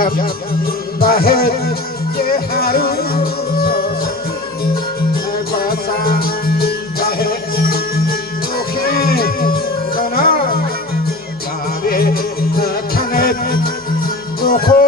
जब बहे ये हारून बसा बहे मुखे दोनों गावे खने मुखो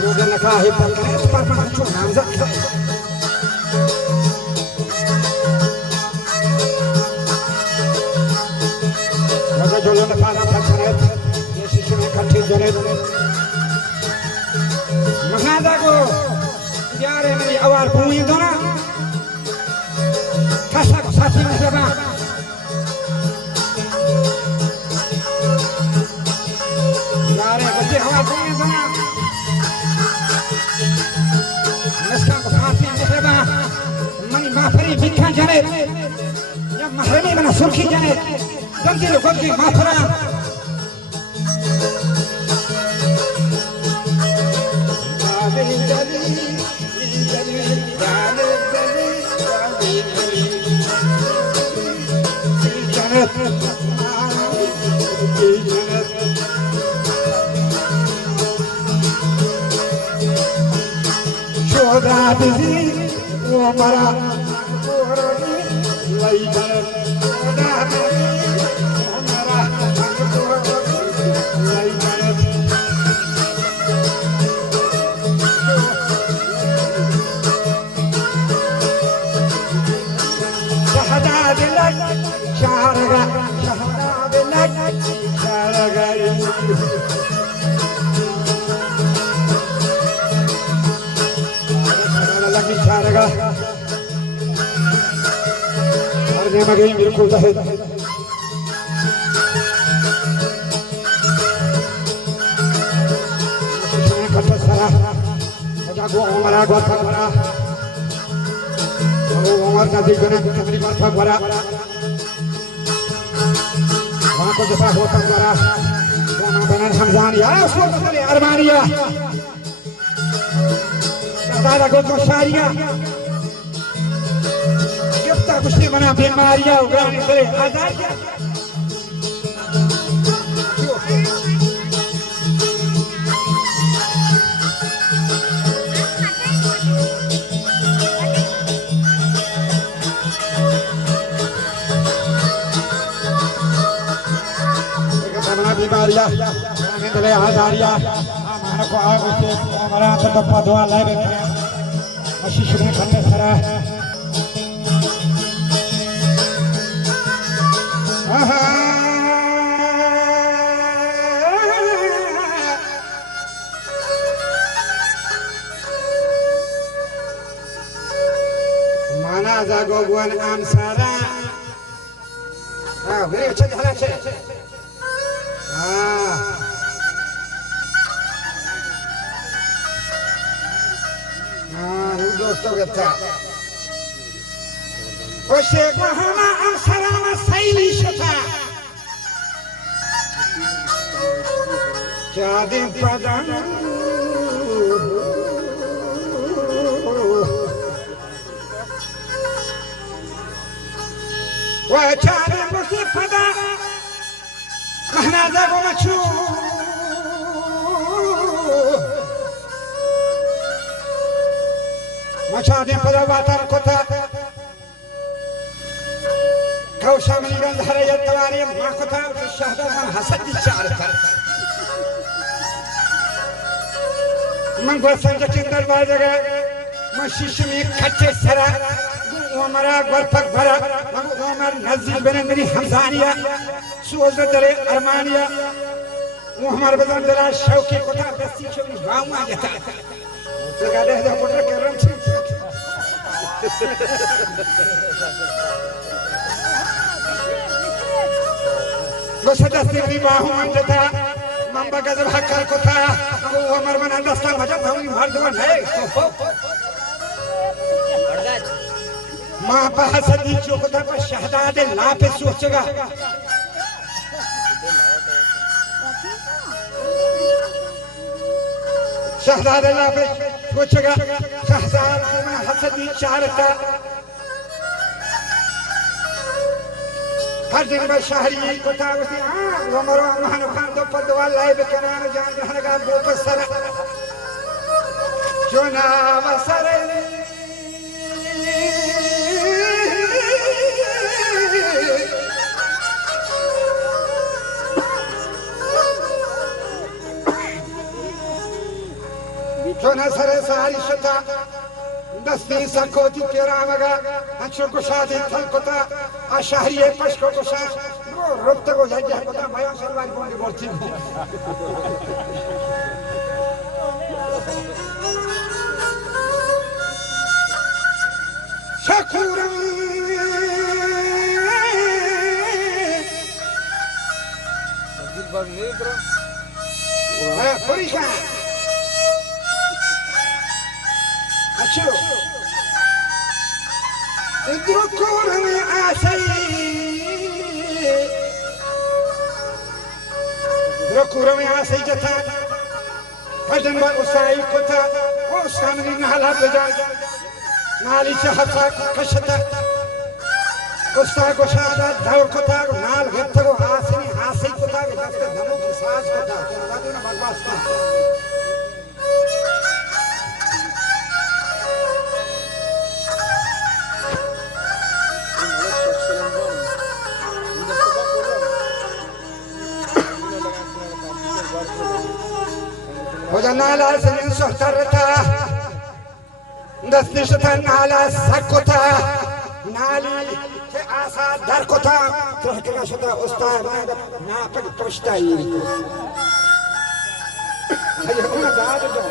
Sudah nak lahir pakai tempat macam namza. Wajah jodoh nak para pacaran, Yesus yang kacil jodoh. Menghadap ko, biar ini awal bunyi tu na, kasak sati macam. Biar ini awal bunyi tu na. Naskah berhati macam mani mahfari bintang janet, yang mahrami mana surki janet, ganti lo ganti mahfara. Shoda bizi umara urani laijan shoda bizi umara laijan shahada dilak shahraga shahada dilak shahraga Sharaga, arne magayin bir kulda hed. Şişine katta sara, ocağı Omar'a gorpak vara. Omar nazik dönem kemri gorpak vara. Vहाँ को जफा होता वरा, वहाँ बनन हमजानिया, उसको बदले अरमानिया. दादा को तो शारिया गिफ्ता कुछ नहीं बना बीमारियां उगाने से आजाद क्या बना बीमारियां उगाने से आजादिया हमारा को आग उसे हमारा तो पदवा लाए Şişine katta sara. Mana zagoguan amsara. Beri cek hala cek. दोस्तों के साथ उसे गहना अंसरा में सैली शता चाँदी पदन वह चाँदी मुझे पदा कहना जागो मचू Macam pada watar kota kau sambil gandhara ya tawari mahkota syahda man hasad dicarkan mangwa sanja kindar bajaga mashishmi kacce sara umara gorpak bara umar nazil benendri hamzaniya suoza dare armaniya umar bazan dara shauki kota dasti shauki gauma jata lagada hai putra karam Gosadas diri bahu manjata, mamba gazab hakar kota, Abu Umar manandastan majat hawi marduan hai. माँ बहसदी चौकदा पर शहदाद ला पे सोचेगा शहदाद ला पे सोचेगा शहजाद में हसदी चारता हर दिन में शहरी को था उसी वो मरो महान खान तो पदवा लाए बेकरार जान रहने का वो पसर जो ना वसर जो न सरे सारी शता दस्ती सकोती केरामगा अच्छो कुशादी थलकोता आशारिये पशको कुशा वो रुक्त को जाए कोता माया सरवारी बोंडी बोलती शकुरम परिशा अच्छो इद्रुकुरम आसई इद्रुकुरम आसई जथा भजन बा उसाई कोता वो सामने नाला बजा नाली चाहता कशता उस्ता गोशादा धाव कोता नाल घेतगो आसनी आसई कोता के दफ्तर धमो की साज कोता रादो ना बकवास नाला से सोहतरता दस्तिशता नाला सकोता नाली से आसा दर कोता तो हटका शता उस्ताद ना पग पछता ही ये ना दाद दो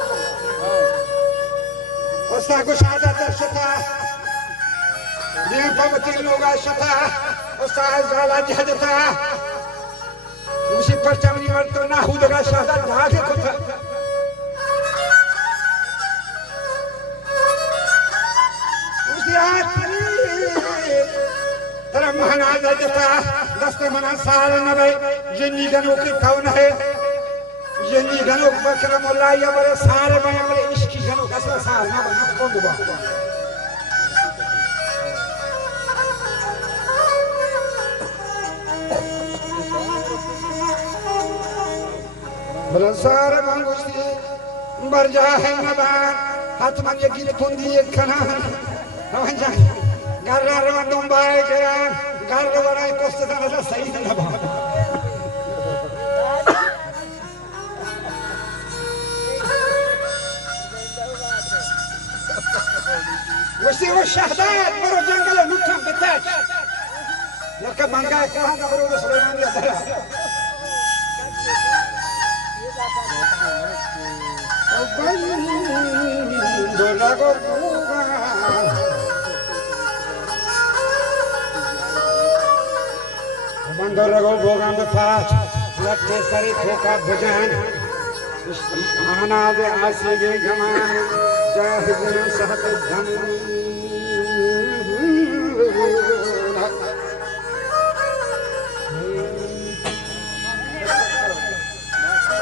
उस्ताद को शादा दर्शता ये भगवती लोगा शता उस्ताद जाला जहदता उसी पर चमनी मर तो ना हुदगा शादा धागे कोता तेरा महानाजा जता दस्ते मना साल न भाई जिन्नी गनों की कौन है जिन्नी गनों बकरा मुल्ला या बड़े सारे बने बड़े इश्की गनों का साल ना बने कौन दुआ बड़े सारे मंगुस्ती बरजा है नबान हाथ में ये गिर पुंदी एक खाना रवंजा garra rwandum bae geran garra warai poste dana sahi na ba وسي والشهداء مروا جنگل نكم بتاج يركب منقاي كوها دبروا سليمان يا درا دولاغو बंदर रगो भोगां बफाच लट्टे सरी ठोका भजन आना दे आसे गे गमान जय हिजन सहत धन